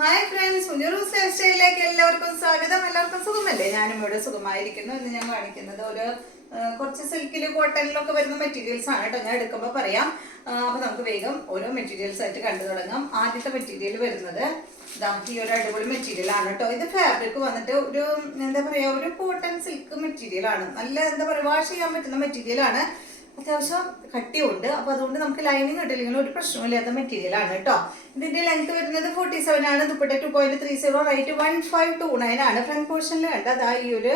Hi friends, മുഞ്ഞൂറൂസ് life സ്റ്റൈലിലേക്ക് എല്ലാവർക്കും സ്വാഗതം. എല്ലാവർക്കും സുഖമല്ലേ? ഞാനും ഇവിടെ സുഖമായിരിക്കുന്നു. ഇന്ന് ഞാൻ കാണിക്കുന്നത് ഒരു കുറച്ച് സിൽക്കിലും കോട്ടണിലൊക്കെ വരുന്ന മെറ്റീരിയൽസ് ആണ് കേട്ടോ. ഞാൻ എടുക്കുമ്പോൾ പറയാം. അപ്പോൾ നമുക്ക് വേഗം ഓരോ മെറ്റീരിയൽസ് ആയിട്ട് കണ്ടു തുടങ്ങാം. ആദ്യത്തെ മെറ്റീരിയൽ വരുന്നത് ഈ ഒരു അടിപൊളി മെറ്റീരിയൽ ആണ് കേട്ടോ. ഇത് ഫാബ്രിക് വന്നിട്ട് ഒരു എന്താ പറയുക, ഒരു കോട്ടൺ സിൽക്ക് മെറ്റീരിയൽ ആണ്. നല്ല എന്താ പറയുക, വാഷ് ചെയ്യാൻ പറ്റുന്ന മെറ്റീരിയൽ ആണ്. അത്യാവശ്യം കട്ടിയുണ്ട്. അപ്പോൾ അതുകൊണ്ട് നമുക്ക് ലൈനിങ് ഇട്ടില്ലെങ്കിൽ ഒരു പ്രശ്നമില്ലാത്ത മെറ്റീരിയൽ ആണ് കേട്ടോ. ഇതിന്റെ ലെങ്ത് വരുന്നത് 47 ആണ്. ദുപ്പട്ട 2.30, റേറ്റ് 1529 ആണ്. ഫ്രണ്ട് പോർഷനിൽ കണ്ട അതാ ഈ ഒരു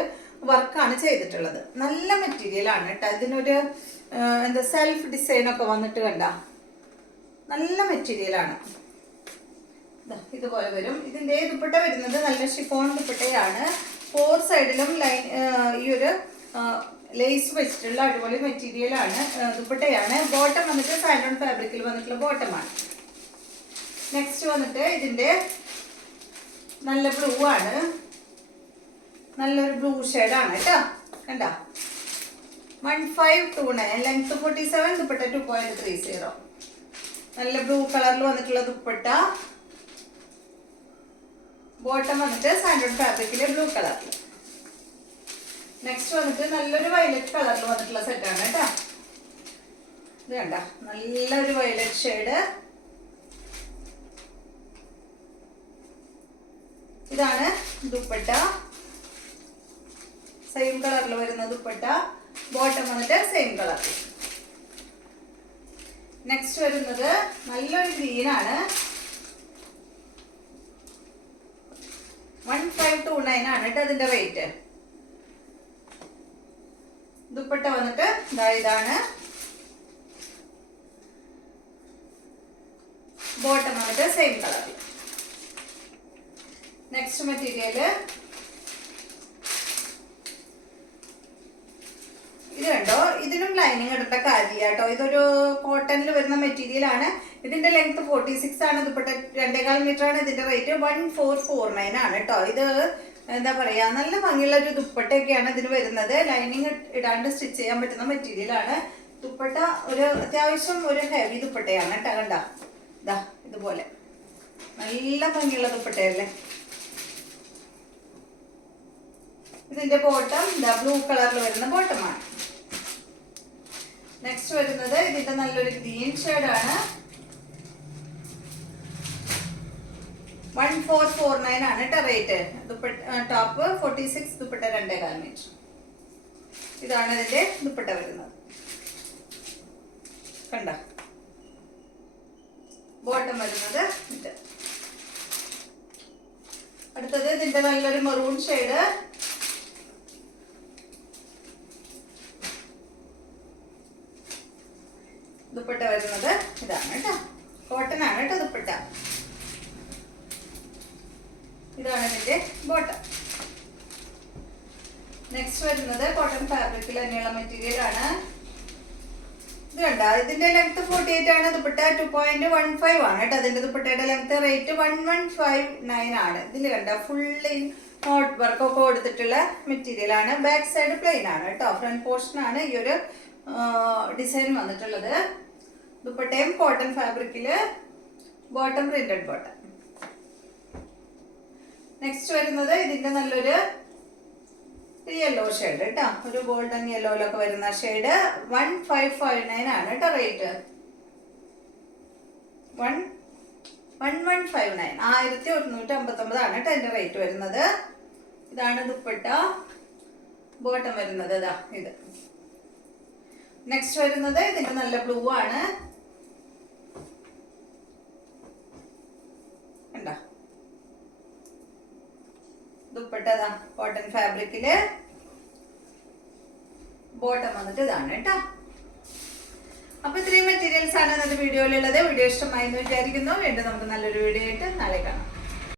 വർക്കാണ് ചെയ്തിട്ടുള്ളത്. നല്ല മെറ്റീരിയൽ ആണ് കേട്ടോ. ഇതിനൊരു എന്താ സെൽഫ് ഡിസൈൻ ഒക്കെ വന്നിട്ട് കണ്ട നല്ല മെറ്റീരിയൽ ആണ്. ഇതുപോലെ വരും. ഇതിന്റെ ദുപ്പട്ട വരുന്നത് നല്ല ഷിഫോൺ ദുപ്പട്ടയാണ്. 4 സൈഡിലും ലൈൻ ഈ ഒരു ലേസ് വെച്ചിട്ടുള്ള അടിപൊളി മെറ്റീരിയൽ ആണ്. ദുപ്പട്ടയാണ്. ബോട്ടം വന്നിട്ട് സാൻഡോൺ ഫാബ്രിക്കിൽ വന്നിട്ടുള്ള ബോട്ടമാണ്. നെക്സ്റ്റ് വന്നിട്ട് ഇതിന്റെ നല്ല ബ്ലൂ ആണ്. നല്ലൊരു ബ്ലൂ ഷെയ്ഡാണ് കേട്ടോ. കണ്ട 1529, ലെങ്ത് 47, ദുപ്പട്ട 2.30. നല്ല ബ്ലൂ കളറിൽ വന്നിട്ടുള്ള ദുപ്പട്ട. ബോട്ടം വന്നിട്ട് സാൻഡോൺ ഫാബ്രിക്കിലെ ബ്ലൂ കളറിൽ. നെക്സ്റ്റ് വന്നിട്ട് നല്ലൊരു വയലറ്റ് കളറിൽ വന്നിട്ടുള്ള സെറ്റാണ് കേട്ടോ. ഇത് കണ്ട നല്ലൊരു വയലറ്റ് ഷെയ്ഡ്. ഇതാണ് ദുപ്പട്ട. സെയിം കളറിൽ വരുന്ന ദുപ്പട്ട. ബോട്ടം വന്നിട്ട് സെയിം കളറിൽ. നെക്സ്റ്റ് വരുന്നത് നല്ലൊരു ഗ്രീനാണ്. 1529 ആണ് കേട്ടോ അതിന്റെ റേറ്റ്. ദുപ്പട്ട വന്നിട്ട് ഇതാണ്. ബോട്ടം വന്നിട്ട് സെയിം കളറിൽ. നെക്സ്റ്റ് മെറ്റീരിയല് ഇത് കണ്ടോ. ഇതിനും ലൈനിങ് ഇടേണ്ട കാര്യമില്ല കേട്ടോ. ഇതൊരു കോട്ടണിൽ വരുന്ന മെറ്റീരിയൽ ആണ്. ഇതിന്റെ ലെങ്ത് 46 ആണ്. ദുപ്പട്ട 2.25 മീറ്റർ ആണ്. ഇതിന്റെ റേറ്റ് 1449 ആണ് കേട്ടോ. ഇത് എന്താ പറയാ, നല്ല ഭംഗിയുള്ള ഒരു ദുപ്പട്ടയൊക്കെയാണ് ഇതിന് വരുന്നത്. ലൈനിങ് ഇടാണ്ട് സ്റ്റിച്ച് ചെയ്യാൻ പറ്റുന്ന മെറ്റീരിയൽ ആണ്. ദുപ്പട്ട ഒരു അത്യാവശ്യം ഒരു ഹെവി ദുപ്പട്ടയാണ് കേട്ടോ. കണ്ട ഇതാ ഇതുപോലെ നല്ല ഭംഗിയുള്ള ദുപ്പട്ടയല്ലേ. ഇതിന്റെ ബോട്ടം ബ്ലൂ കളറിൽ വരുന്ന ബോട്ടമാണ്. നെക്സ്റ്റ് വരുന്നത് ഇതിന്റെ നല്ലൊരു ഗ്രീൻ ഷെയ്ഡാണ്. 1449 ആണ് കേട്ടോ rate. Dupatta top 46, dupatta 2.25 metre. ഇതാണ് ഇതിന്റെ ദുപ്പട്ട വരുന്നത്. കണ്ട ബോട്ടം വരുന്നത് ഇത്. അടുത്തത് ഇതിന്റെ നല്ലൊരു മെറൂൺ ഷെയ്ഡ്. ദുപ്പട്ട വരുന്നത് ഇതാണ് കേട്ടോ. കോട്ടൺ ആണ് കേട്ടോ ദുപ്പട്ട. ഇതാണ് ഇതിന്റെ ബോട്ടം. നെക്സ്റ്റ് വരുന്നത് കോട്ടൺ ഫാബ്രിക്കിൽ തന്നെയുള്ള മെറ്റീരിയൽ ആണ്. ഇത് കണ്ട ഇതിന്റെ ലെങ്ത് 48 ആണ്. ദുപ്പട്ട 2.15 ആണ് കേട്ടോ. അതിന്റെ ദുപ്പട്ടയുടെ ലെങ്ത്. റേറ്റ് 1159 ആണ്. ഇതിൽ കണ്ട ഫുള്ളി നോട്ട് വർക്ക് ഒക്കെ കൊടുത്തിട്ടുള്ള മെറ്റീരിയൽ ആണ്. ബാക്ക് സൈഡ് പ്ലെയിൻ ആണ് കേട്ടോ. ഫ്രണ്ട് പോർഷൻ ആണ് ഈ ഒരു ഡിസൈൻ വന്നിട്ടുള്ളത്. ദുപ്പട്ടയും കോട്ടൺ ഫാബ്രിക്കില്. Bottom printed bottom. നെക്സ്റ്റ് വരുന്നത് ഇതിന്റെ നല്ലൊരു യെല്ലോ ഷെയ്ഡ് കേട്ടോ. ഒരു ഗോൾഡൻ യെല്ലോയിലൊക്കെ വരുന്ന ഷെയ്ഡ്. 1559 ആണ് കേട്ടോ റേറ്റ്. 1159, 1159 ആണ് കേട്ടോ എന്റെ റേറ്റ് വരുന്നത്. ഇതാണ് ദുപ്പട്ട. ബോട്ടം വരുന്നത് ഇതാ ഇത്. നെക്സ്റ്റ് വരുന്നത് ഇതിന്റെ നല്ല ബ്ലൂ ആണ്. കണ്ടോ ദുപ്പട്ട കോട്ടൺ ഫാബ്രിക്കില്. ബോട്ടം വന്നിട്ട് ഇതാണ് കേട്ടോ. അപ്പൊ ഇത്രയും മെറ്റീരിയൽസ് ആണ് ഇന്നത്തെ വീഡിയോയിലുള്ളത്. വീഡിയോ ഇഷ്ടമായി എന്ന് വിചാരിക്കുന്നു. വീണ്ടും നമുക്ക് നല്ലൊരു വീഡിയോ ആയിട്ട് നാളെ കാണാം.